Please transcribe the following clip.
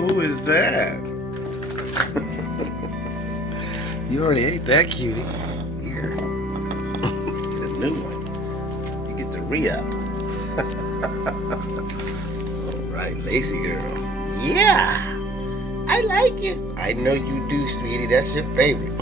Who is that? You already ate that, cutie. Here. Get a new one. You get the re-up. Alright, Lacey girl. Yeah! I like it. I know you do, sweetie. That's your favorite.